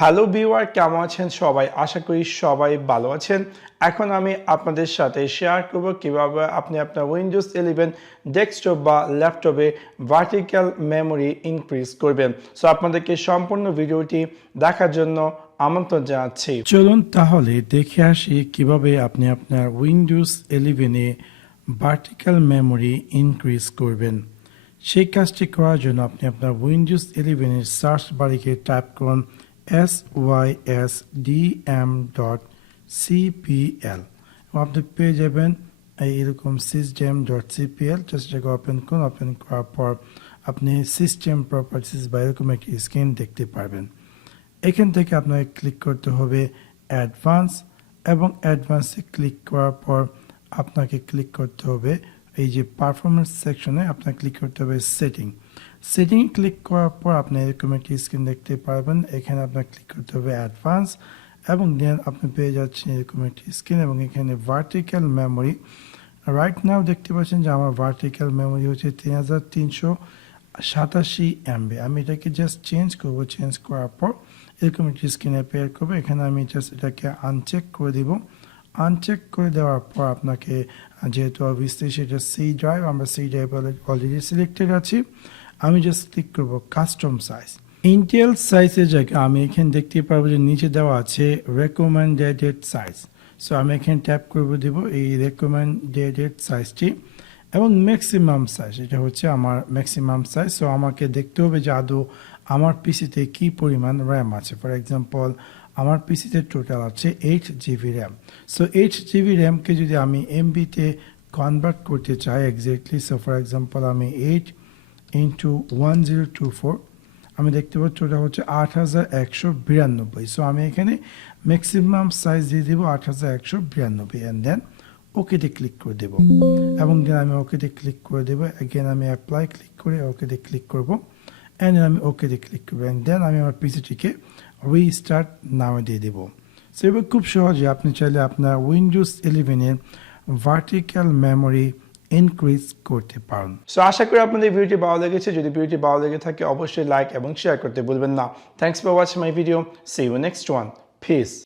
Hello viewer, কেমন আছেন সবাই? আশা করি সবাই ভালো আছেন। এখন আমি আপনাদের সাথে শেয়ার করব কিভাবে আপনি আপনার উইন্ডোজ 11 ডেস্কটপ বা ল্যাপটপে ভার্টিক্যাল মেমোরি ইনক্রিজ করবেন। সো আপনাদেরকে সম্পূর্ণ ভিডিওটি দেখার জন্য আমন্ত্রণ জানাচ্ছি। চলুন তাহলে দেখে আসি কিভাবে আপনি আপনার উইন্ডোজ 11 ভার্টিক্যাল মেমোরি ইনক্রিজ করবেন। সেই কাজটি করার জন্য আপনি আপনার উইন্ডোজ 11 এর সার্চ বারে টাইপ করুন sym.cpl এবং আপনি পেয়ে যাবেন এরকম system.cpl। জাস্ট এটাকে ওপেন করুন। ওপেন করার পর আপনি সিস্টেম প্রপার্টিস বা এরকম একটি স্ক্রিন দেখতে পারবেন। এখান থেকে আপনাকে ক্লিক করতে হবে অ্যাডভান্স এবং অ্যাডভান্সে ক্লিক করার পর আপনাকে ক্লিক করতে হবে এই যে পারফরমেন্স সেকশনে আপনাকে ক্লিক করতে হবে সেটিং ক্লিক করার পর আপনি এরকম একটি স্ক্রিন দেখতে পারবেন। এখানে আপনাকে ক্লিক করতে হবে অ্যাডভান্স এবং দেন আপনি পেয়ে যাচ্ছেন এরকম একটি স্ক্রিন এবং এখানে ভার্টিক্যাল মেমোরি রাইট নাও দেখতে পাচ্ছেন যে আমার ভার্টিক্যাল মেমোরি হচ্ছে 3387 MB। আমি এটাকে জাস্ট চেঞ্জ করব। চেঞ্জ করার পর এরকম একটি স্ক্রিনে পেয়ার করবো। এখানে আমি জাস্ট এটাকে আনচেক করে দিব। আনচেক করে দেওয়ার পর আপনাকে যেহেতু অবভিয়াসলি সেটা সি ড্রাইভ, আমরা সি ড্রাইভ অলরেডি সিলেক্টেড আছি, আমি জাস্ট ক্লিক করব কাস্টম সাইজ। ইন্টেল সাইজের জায়গায় আমি এখানে দেখতে পারবো যে নিচে দেওয়া আছে রেকমেন্ডেড সাইজ। সো আমি এখানে ট্যাপ করব, দেব এই রেকমেন্ডেড সাইজটি এবং ম্যাক্সিমাম সাইজ, এটা হচ্ছে আমার ম্যাক্সিমাম সাইজ। সো আমাকে দেখতে হবে যে আদৌ আমার পিসিতে কী পরিমাণ র্যাম আছে। ফর এক্সাম্পল আমার পিসিতে টোটাল আছে 8 GB র্যাম। সো 8 GB র্যামকে যদি আমি এমবিতে কনভার্ট করতে চাই এক্স্যাক্টলি, সো ফর এক্সাম্পল আমি 8 × 1024 আমি দেখতে পাচ্ছি ওটা হচ্ছে 8192। সো আমি এখানে ম্যাক্সিমাম সাইজ দিয়ে দেবো 8192 অ্যান্ড দেন ওকেতে ক্লিক করে দেবো এবং দেন আমি ওকেতে ক্লিক করে দেবো। অ্যাগেন আমি অ্যাপ্লাই ক্লিক করে ওকেতে ক্লিক করবো অ্যান্ড দেন আমি ওকেতে ক্লিক করবো অ্যান্ড দেন আমি আমার পিসিটিকে রিস্টার্ট নামে দিয়ে দেবো। সো এবার খুব সহজে আপনি চাইলে আপনার উইন্ডোজ 11 এর ভার্টিক্যাল মেমোরি ইনক্রিজ করতে পারেন। সো আশা করি আপনাদের ভিডিওটি ভালো লেগেছে। যদি ভিডিওটি ভালো লেগে থাকে অবশ্যই লাইক এবং শেয়ার করতে ভুলবেন না। Thanks for watching my video. See you next one. Piece.